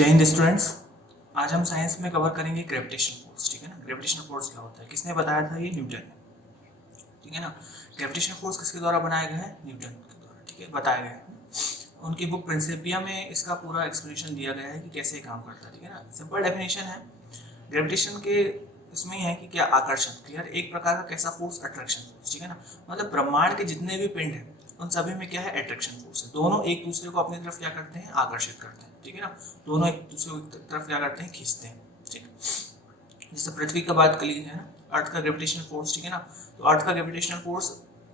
जय हिंद स्टूडेंट्स। आज हम साइंस में कवर करेंगे ग्रेविटेशनल फोर्स। ठीक है ना, ग्रेविटेशनल फोर्स क्या होता है, किसने बताया था, ये न्यूटन ने। ठीक है ना, ग्रेविटेशनल फोर्स किसके द्वारा बनाया गया है, न्यूटन के द्वारा। ठीक है, बताया गया है। उनकी बुक प्रिंसिपिया में इसका पूरा एक्सप्लेनेशन दिया गया है कि कैसे ये काम करता है। ठीक है ना, सिंपल डेफिनेशन है ग्रेविटेशन के, इसमें है कि क्या आकर्षण, क्लियर, एक प्रकार का कैसा फोर्स, अट्रैक्शन फोर्स। ठीक है ना, मतलब ब्रह्मांड के जितने भी पिंड हैं उन सभी में क्या है, अट्रैक्शन फोर्स है। दोनों एक दूसरे को अपनी तरफ क्या करते हैं, आकर्षित करते हैं। ठीक है ना, दोनों एक दूसरे की तरफ क्या करते हैं, खींचते हैं। ठीक, जैसे पृथ्वी का बात कर लीजिए है ना, अर्थ का ग्रेविटेशनल फोर्स। ठीक है ना, तो अर्थ का ग्रेविटेशनल फोर्स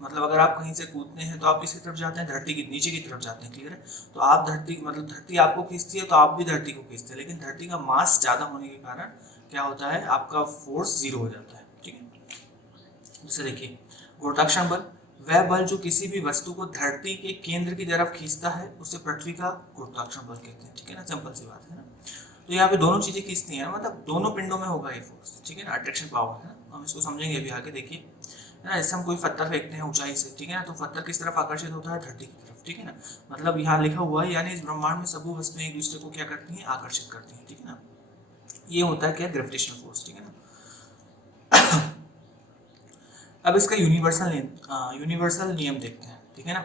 मतलब अगर आप कहीं से कूदते हैं तो आप किसकी तरफ जाते हैं, धरती की नीचे की तरफ जाते हैं। क्लियर है, तो आप धरती मतलब धरती आपको खींचती है तो आप भी धरती को खींचते हैं, लेकिन धरती का मास ज्यादा होने के कारण क्या होता है, आपका फोर्स जीरो हो जाता है। ठीक है, जैसे देखिए गुरुत्वाकर्षण बल, वह बल जो किसी भी वस्तु को धरती के केंद्र की तरफ खींचता है उसे पृथ्वी का गुरुत्वाकर्षण बल कहते हैं। ठीक है ना, सिंपल सी बात है ना। तो यहाँ पे दोनों चीजें खींचती हैं, मतलब दोनों पिंडों में होगा ये फोर्स। ठीक है ना, अट्रैक्शन पावर है ना, हम इसको समझेंगे अभी आगे। देखिए है ना, जैसे हम कोई पत्थर फेंकते हैं ऊंचाई से, ठीक है ना, तो पत्थर किस तरफ आकर्षित होता है, धरती की तरफ। ठीक है ना, मतलब यहाँ लिखा हुआ है, यानी इस ब्रह्मांड में सभी वस्तुएं एक दूसरे को क्या करती हैं, आकर्षित करती हैं। ठीक है ना, ये होता है क्या, ग्रेविटेशनल फोर्स। ठीक है ना, अब इसका यूनिवर्सल नियम देखते हैं। ठीक है ना,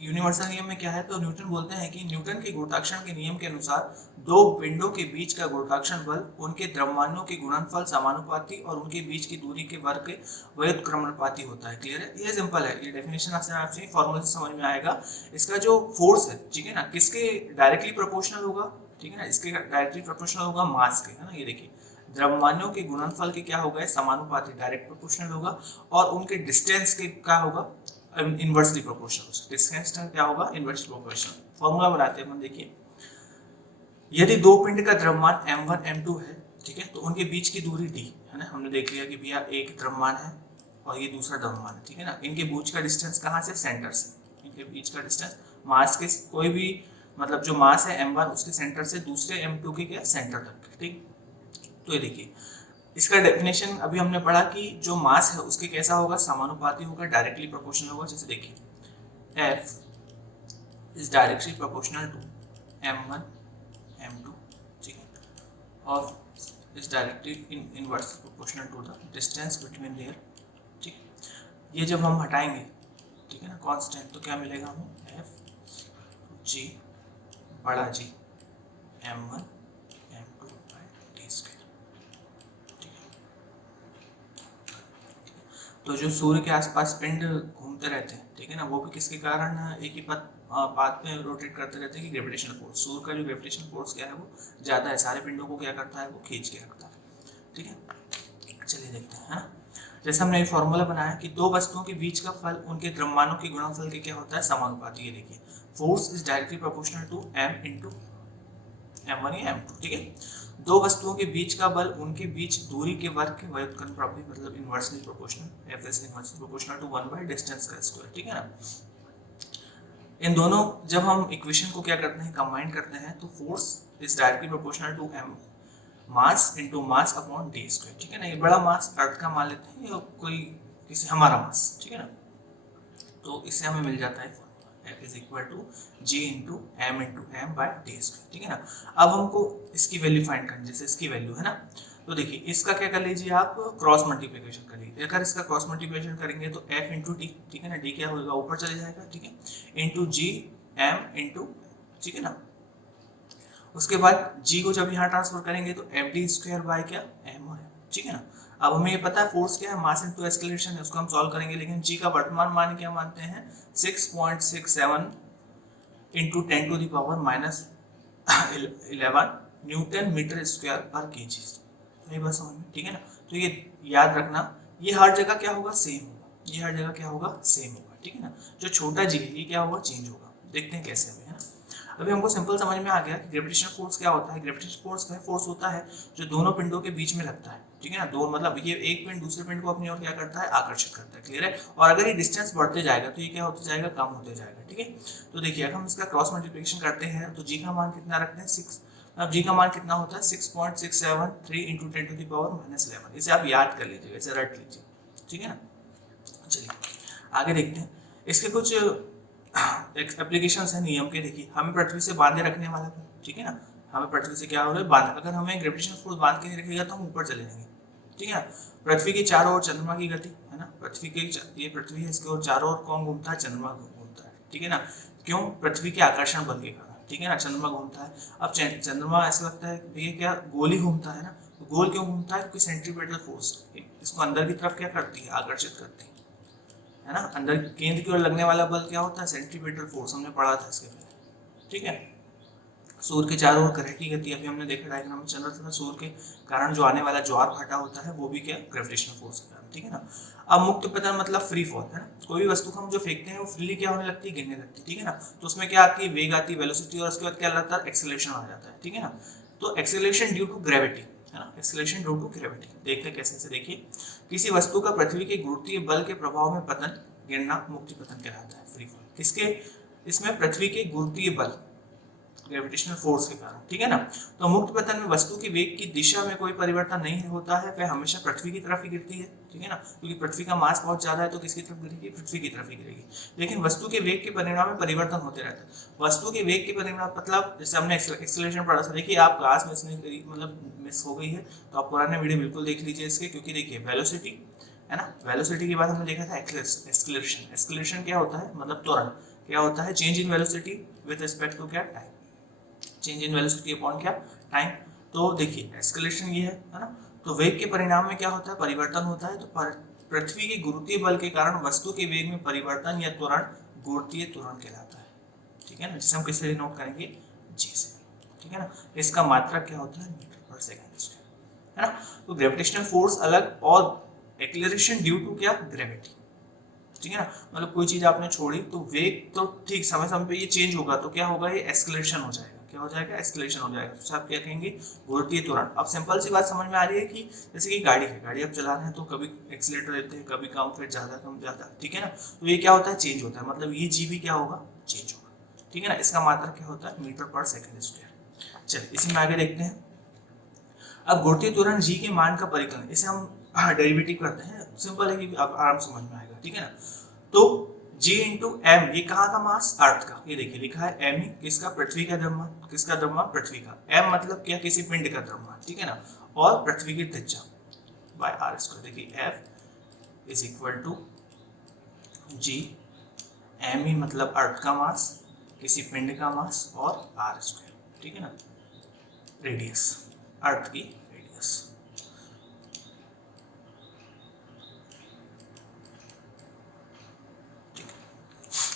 यूनिवर्सल नियम में क्या है, तो न्यूटन बोलते हैं कि न्यूटन के गुरुत्वाकर्षण के नियम के अनुसार दो पिंडों के बीच का गुरुत्वाकर्षण बल उनके द्रव्यमानों के गुणनफल समानुपाती और उनके बीच की दूरी के वर्ग के व्युत्क्रमानुपाती होता है। क्लियर है, ये सिंपल है, ये डेफिनेशन आपसे फॉर्मूला से समझ में आएगा। इसका जो फोर्स है, ठीक है ना, किसके डायरेक्टली प्रोपोर्शनल होगा, ठीक है ना, इसके डायरेक्टली प्रोपोर्शनल होगा मास के, है ना। ये देखिए द्रव्यमानों के गुणनफल के क्या होगा, समानुपाती, डायरेक्ट प्रोपोर्शनल होगा, और उनके डिस्टेंस के क्या होगा, इनवर्सली प्रोपोर्शनल। डिस्टेंस क्या होगा, इनवर्सली प्रोपोर्शनल। फॉर्मूला बनाते हैं अपन, देखिए यदि दो पिंड का द्रव्यमान m1 m2 है, ठीक है, तो उनके बीच की दूरी d है ना। हमने देख लिया कि भैया एक द्रव्यमान है और ये दूसरा द्रव्यमान है। ठीक है ना, इनके बीच का डिस्टेंस कहाँ से, सेंटर से। इनके बीच का डिस्टेंस मास के कोई भी मतलब जो मास है m1 उसके सेंटर से दूसरे m2 के क्या, सेंटर तक। ठीक, तो ये देखिए इसका डेफिनेशन अभी हमने पढ़ा कि जो मास है उसके कैसा होगा, समानुपाती होगा, डायरेक्टली प्रोपोर्शनल होगा। जैसे देखिए F is directly proportional to m1 m2, ठीक है, और is directly inversely proportional to the distance between their. ठीक, ये जब हम हटाएंगे, ठीक है ना, कांस्टेंट, तो क्या मिलेगा हमें, F G बड़ा G m1 m2 d square. तो जो सूर्य के आसपास पिंड घूमते रहते हैं, ठीक है ना, वो भी किसके कारण एक ही पाथ में रोटेट करते रहते हैं, कि ग्रेविटेशनल फोर्स। सूर्य का जो ग्रेविटेशनल फोर्स क्या है वो ज़्यादा है, सारे पिंडों को क्या करता है, वो खींच के रखता है। ठीक है, चलिए देखते हैं, है ना। जैसे हमने फॉर्मूला बनाया कि दो वस्तुओं के बीच का फल उनके द्रव्यमानों के गुणनफल के क्या होता है, समानुपाती। ये देखिए force is directly proportional to m into m1 या m2। ठीक है, दो वस्तुओं के बीच का बल उनके बीच दूरी के वर्ग के व्युत्क्रमानुपाती, मतलब inversely proportional. F is inversely proportional to 1 by distance का स्क्वायर। ठीक है ना, इन दोनों जब हम इक्वेशन को क्या करते हैं, कंबाइन करते हैं, तो force is directly proportional to m mass into mass upon d square. ठीक है ना, ये बड़ा मास अर्थ का मान लेते हैं या कोई किसी हमारा मास। ठीक है ना, तो इससे हमें मिल जाता है F is equal to G into m by d square. ठीक है ना, अब हमको इसकी वैल्यू फाइंड करनी, जैसे इसकी वैल्यू है ना, तो देखिए इसका क्या कर लीजिए आप, क्रॉस मल्टीप्लिकेशन कर लीजिए। अगर इसका क्रॉस मल्टीप्लिकेशन करेंगे तो F इंटू डी, ठीक है ना, डी क्या होगा, ऊपर चले जाएगा, ठीक है, इंटू G m इंटू, ठीक है ना, उसके बाद G को जब यहाँ ट्रांसफर करेंगे तो एफ डी स्क्वायर बाय क्या, m है। ठीक है ना, अब हमें ये पता है फोर्स क्या है, मास इनटू एक्सेलरेशन है, उसको हम सॉल्व करेंगे। लेकिन G का वर्तमान मान क्या मानते हैं, 6.67 into 10 to the power minus 11 newton metre square पर केजी। यही बात समझ में, ठीक है ना। तो ये याद रखना, ये हर जगह क्या होगा, सेम होगा, ये हर जगह क्या होगा, सेम होगा। ठीक है ना, जो छोटा G है ये क्या होगा, चेंज होगा। देखते हैं कैसे अभी, है ना। अभी हमको सिंपल समझ में आ गया कि ग्रेविटेशनल फोर्स क्या होता है। ग्रेविटेशनल फोर्स वह फोर्स होता है जो दोनों पिंडों के बीच में लगता है। ठीक है ना, दो मतलब ये एक पिंड दूसरे पिंड को अपनी ओर क्या करता है, आकर्षित करता है। क्लियर है, और अगर ये डिस्टेंस बढ़ते जाएगा तो ये क्या होते जाएगा, कम होते जाएगा। ठीक है, तो देखिए अगर हम इसका क्रॉस मल्टीप्लिकेशन करते हैं तो G का मान कितना रखते हैं, 6। अब G का मान कितना होता है, 6.673 into 10 to the power minus 11। इसे आप याद कर लीजिएगा, इसे रट लीजिए। ठीक है ना, चलिए आगे देखते हैं। इसके कुछ एप्लीकेशंस है नियम के। देखिए हमें पृथ्वी से बांधे रखने वाला, ठीक है ना, हमें पृथ्वी से क्या हो रहा है, बांध, अगर हमें ग्रेविटेशनल फोर्स बांध के नहीं रखेगा तो हम ऊपर चले जाएंगे, ठीक है। पृथ्वी के चारों ओर चंद्रमा की गति है ना, पृथ्वी के ये पृथ्वी है, इसके ओर चारों ओर कौन घूमता है, चंद्रमा घूमता है, ठीक है ना। क्यों, पृथ्वी के आकर्षण बल के कारण, ठीक है ना, चंद्रमा घूमता है। अब चंद्रमा ऐसा लगता है भैया क्या गोल ही घूमता है ना, तो गोल क्यों घूमता है, क्योंकि सेंट्रीपिटल फोर्स इसको अंदर की तरफ क्या करती है, आकर्षित करती है ना। अंदर केंद्र की ओर लगने वाला बल क्या होता है, सेंट्रीपिटल फोर्स, हमने पढ़ा था इसके पहले, ठीक है। सूर्य के चारों ओर ग्रह की गति, अभी हमने देखा डायग्राम में चल रहा था, सूर्य के कारण जो आने वाला ज्वार भाटा होता है वो भी क्या, ग्रेविटेशनल फोर्स के कारण, ठीक है ना। अब मुक्त पतन मतलब फ्री फॉल है ना, कोई भी वस्तु को हम जो फेंकते हैं वो फ्रीली क्या होने लगती है, गिरने लगती है, ठीक है ना। तो उसमें क्या आती है, वेग आती है, वेलोसिटी, और उसके बाद क्या लगता है, एक्सेलरेशन आ जाता है, ठीक है ना। तो एक्सेलरेशन ड्यू टू ग्रेविटी है ना, एक्सेलरेशन ड्यू टू ग्रेविटी, देखते हैं कैसे से, देखिए किसी वस्तु का पृथ्वी के गुरुत्वीय बल के प्रभाव में पतन, गिरना मुक्ति पतन कहलाता है, फ्री फॉल। किसके, इसमें पृथ्वी के गुरुत्वीय बल, ग्रेविटेशनल फोर्स के कारण, ठीक है ना। तो मुक्त पतन में वस्तु की वेग की दिशा में कोई परिवर्तन नहीं होता है, वह हमेशा पृथ्वी की तरफ ही गिरती है, ठीक है ना, क्योंकि पृथ्वी का मास बहुत ज्यादा है तो किसकी तरफ गिरेगी, पृथ्वी की तरफ ही गिरेगी। लेकिन वस्तु के वेग के परिणाम में परिवर्तन होते रहता है। वस्तु के वेग के परिणाम मतलब जैसे हमने एक्सेलरेशन पढ़ा था, देखिए आप क्लास मिस नहीं करी, मतलब मिस हो गई है तो आप पुराने वीडियो बिल्कुल देख लीजिए इसके, क्योंकि देखिए वेलोसिटी है ना, वेलोसिटी के बाद हमने देखा था एक्सेलरेशन। एक्सेलरेशन क्या होता है, मतलब त्वरण, क्या होता है, change in velocity with respect to क्या, time, change in velocity upon क्या, टाइम। तो देखिए एस्केलेशन ये है ना, तो वेग के परिणाम में क्या होता है, परिवर्तन होता है। तो पृथ्वी के गुरुत्वीय बल के कारण वस्तु के वेग में परिवर्तन या त्वरण गुरुत्वीय त्वरण कहलाता है, ठीक है ना, जिसे हम किससे नोट करेंगे, जी से, ठीक है ना। इसका मात्रक क्या होता है, मीटर पर सेकंड स्क्वायर, है ना। तो ग्रेविटेशनल फोर्स अलग और एक्सेलरेशन ड्यू टू क्या, ग्रेविटी, ठीक है ना। मतलब कोई चीज आपने छोड़ी तो वेग तो ठीक समय समय पे ये चेंज होगा, तो क्या होगा, ये एस्केलेशन हो जाएगा, क्या हो जाएगा, एस्केलेशन हो जाएगा, तो आप क्या कहेंगे, गुरुत्वीय त्वरण। अब सिंपल सी बात समझ में आ रही है कि जैसे कि गाड़ी है, गाड़ी आप चला रहे हैं तो कभी एक्सीलेटर देते हैं, कभी कम, फिर ज्यादा, कम ज्यादा, ठीक है ना। तो ये क्या होता है, चेंज होता है, मतलब ये जी भी क्या होगा, चेंज होगा, ठीक है ना। इसका मात्रक क्या होता है, मीटर पर सेकंड स्क्वायर। चलिए इसी में आगे देखते हैं। अब गुरुत्वीय त्वरण जी के मान का परिकलन, इसे हम डेरिवेटिव करते हैं, सिंपल है कि आप आराम समझ में आएगा, ठीक है ना। तो G इंटू एम, ये कहाँ का मास, अर्थ का, ये देखिए लिखा है एम ही, किसका, पृथ्वी का द्रव्यमान, किसका द्रव्यमान, पृथ्वी का। एम मतलब क्या, किसी पिंड का द्रव्यमान, ठीक है ना, और पृथ्वी की त्रिज्या बाय आर स्क्वायर। देखिए F is equal to G, M ही मतलब अर्थ का मास, किसी पिंड का मास, और आर स्क्वायर, ठीक है ना, रेडियस, अर्थ की रेडियस।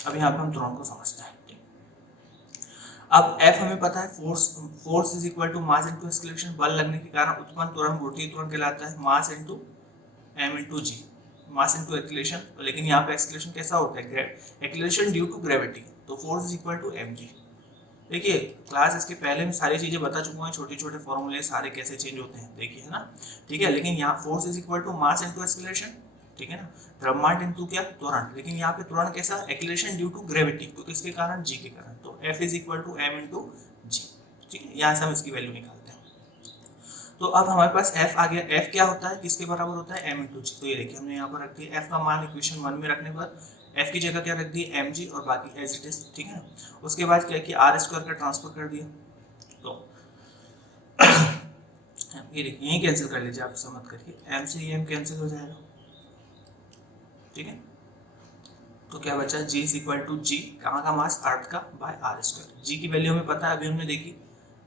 अब यहाँ पे हम त्वरण को समझते हैं। अब F हमें पता है, force is equal to mass into acceleration, बल लगने के कारण उत्पन्न त्वरण गुरुत्वीय त्वरण कहलाता है, mass into m into g, mass into acceleration. लेकिन यहाँ पे एक्सेलरेशन कैसा होता है, एक्सेलरेशन ड्यू टू ग्रेविटी, तो force is equal to mg। देखिए क्लास इसके पहले में सारी चीजें बता चुका हूँ, छोटे छोटे फॉर्मूले सारे कैसे चेंज होते हैं, देखिए है ना, ठीक है। लेकिन यहाँ force is equal to mass into acceleration, ठीक है ना, द्रव्यमान इनटू क्या, त्वरण। लेकिन यहाँ पे त्वरण कैसा, एक्सेलरेशन ड्यू टू ग्रेविटी, तो किसके कारण, जी के कारण, तो F is equal to m into G, ठीक है। यहाँ से हम इसकी वैल्यू निकालते हैं। तो अब हमारे पास F आ गया, F क्या होता है, किसके बराबर होता है, m इनटू जी। तो ये देखिए हमने यहाँ पर रख दिया, F का मान इक्वेशन 1 में रखने पर F की जगह क्या रख दी, mg, और बाकी एज इट इज, ठीक है ना। उसके बाद क्या कि आर स्क्वायर का ट्रांसफर कर दिया, तो ये देखिए यही कैंसिल कर लीजिए, आप समझ करके, m से m कैंसिल हो जाएगा, ठीक है। तो क्या बचा, G इज इक्वल टू जी, कहाँ का मास, अर्थ का, बाय आर स्क्वायर। जी की वैल्यू हमें पता है, अभी हमने देखी,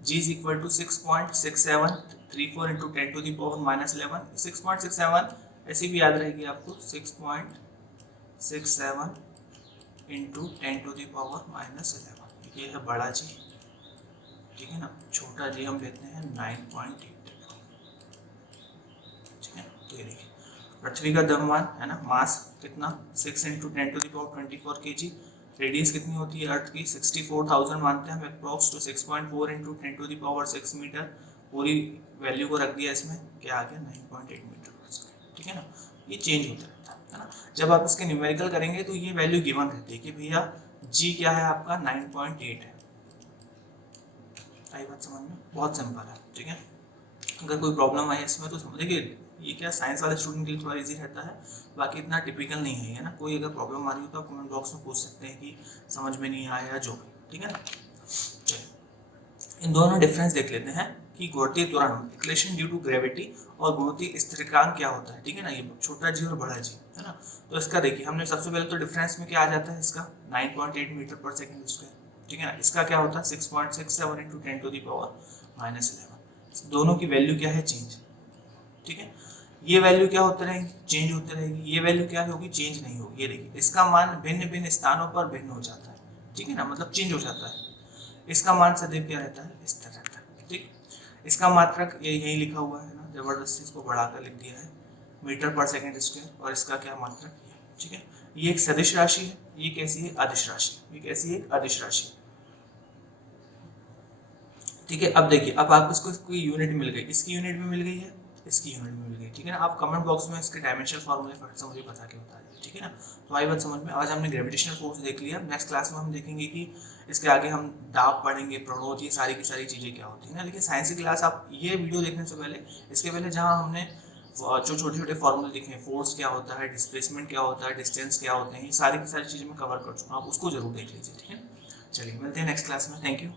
G is equal to 6.6734 into 10 to the power minus 11। 6.67 ऐसी भी याद रहेगी आपको, 6.67 into 10 to the power minus 11, ये है बड़ा जी, ठीक है ना। छोटा जी हम लेते हैं 9.8, ठीक है। तो ये देखिए पृथ्वी का द्रव्यमान है ना, मास कितना, 6 into 10 to the power 24 kg, radius कितनी होती है अर्थ की, 64,000 मानते हैं हम approx, to 6.4 into 10 to the power 6 metre, पूरी वैल्यू को रख दिया इसमें, क्या आ गया 9.8 मीटर पर सेकंड, ठीक है ना। ये चेंज होता रहता है ना, जब आप इसके न्यूमेरिकल करेंगे तो ये वैल्यू गिवन रहती है कि भैया जी क्या है आपका 9.8 है। आई बात समझ में, बहुत सिंपल है, ठीक है। अगर कोई प्रॉब्लम आई इसमें तो देखिए ये क्या साइंस वाले स्टूडेंट के लिए थोड़ा इजी रहता है, बाकी इतना टिपिकल नहीं है ना। कोई अगर प्रॉब्लम आ रही हो तो आप कमेंट बॉक्स में पूछ सकते हैं कि समझ में नहीं आया जो भी, ठीक है ना। चलिए इन दोनों डिफरेंस देख लेते हैं कि गुरुत्वीय त्वरण एक्लेशन ड्यू टू ग्रेविटी और गुरुत्वीय स्थिरांक क्या होता है, ठीक है ना, ये छोटा जी और बड़ा जी, है ना। तो इसका देखिए हमने सबसे पहले तो डिफरेंस में क्या आ जाता है इसका 9.8 मीटर पर सेकंड स्क्वायर, ठीक है ना। इसका क्या होता है 6.67 इंटू 10 टू द पावर -11। दोनों की वैल्यू क्या है चेंज, ठीक है। ये वैल्यू क्या होते रहेंगी चेंज होते रहेगी, ये वैल्यू क्या होगी चेंज नहीं होगी। ये देखिए इसका मान भिन्न भिन्न स्थानों पर भिन्न हो जाता है, ठीक है ना, मतलब चेंज हो जाता है। इसका मान सदैव क्या रहता है स्थिर रहता है, ठीक। इसका मात्रक ये यही लिखा हुआ है ना, जबरदस्ती इसको बढ़ाकर लिख दिया है मीटर पर सेकंड स्क्वायर, और इसका क्या मात्रक ये, ठीक है। ये एक सदिश राशि है, ये कैसी है अदिश राशि, ये कैसी है अदिश राशि, ठीक है। अब देखिए अब आपको इसको कोई यूनिट मिल गई, इसकी यूनिट में मिल गई है, इसकी यूनिट में मिल गई, ठीक है ना। आप कमेंट बॉक्स में इसके डायमेंशनल फार्मूले फट से मुझे बता के बता दीजिए, ठीक है ना। तो आई बात समझ में। आज हमने ग्रेविटेशनल फोर्स देख लिया, नेक्स्ट क्लास में हम देखेंगे कि इसके आगे हम दाब पढ़ेंगे, प्रणोद, ये सारी की सारी चीज़ें क्या होती है ना। लेकिन साइंस की क्लास आप ये वीडियो देखने से पहले, इसके पहले जहाँ हमने जो छोटे छोटे फॉर्मूले देखे हैं, फोर्स क्या होता है, डिस्प्लेसमेंट क्या होता है, डिस्टेंस क्या होते हैं, ये सारी की सारी चीज़ें मैं कवर कर चुका हूँ, आप उसको जरूर देख लीजिए, ठीक है। चलिए मिलते हैं नेक्स्ट क्लास में, थैंक यू।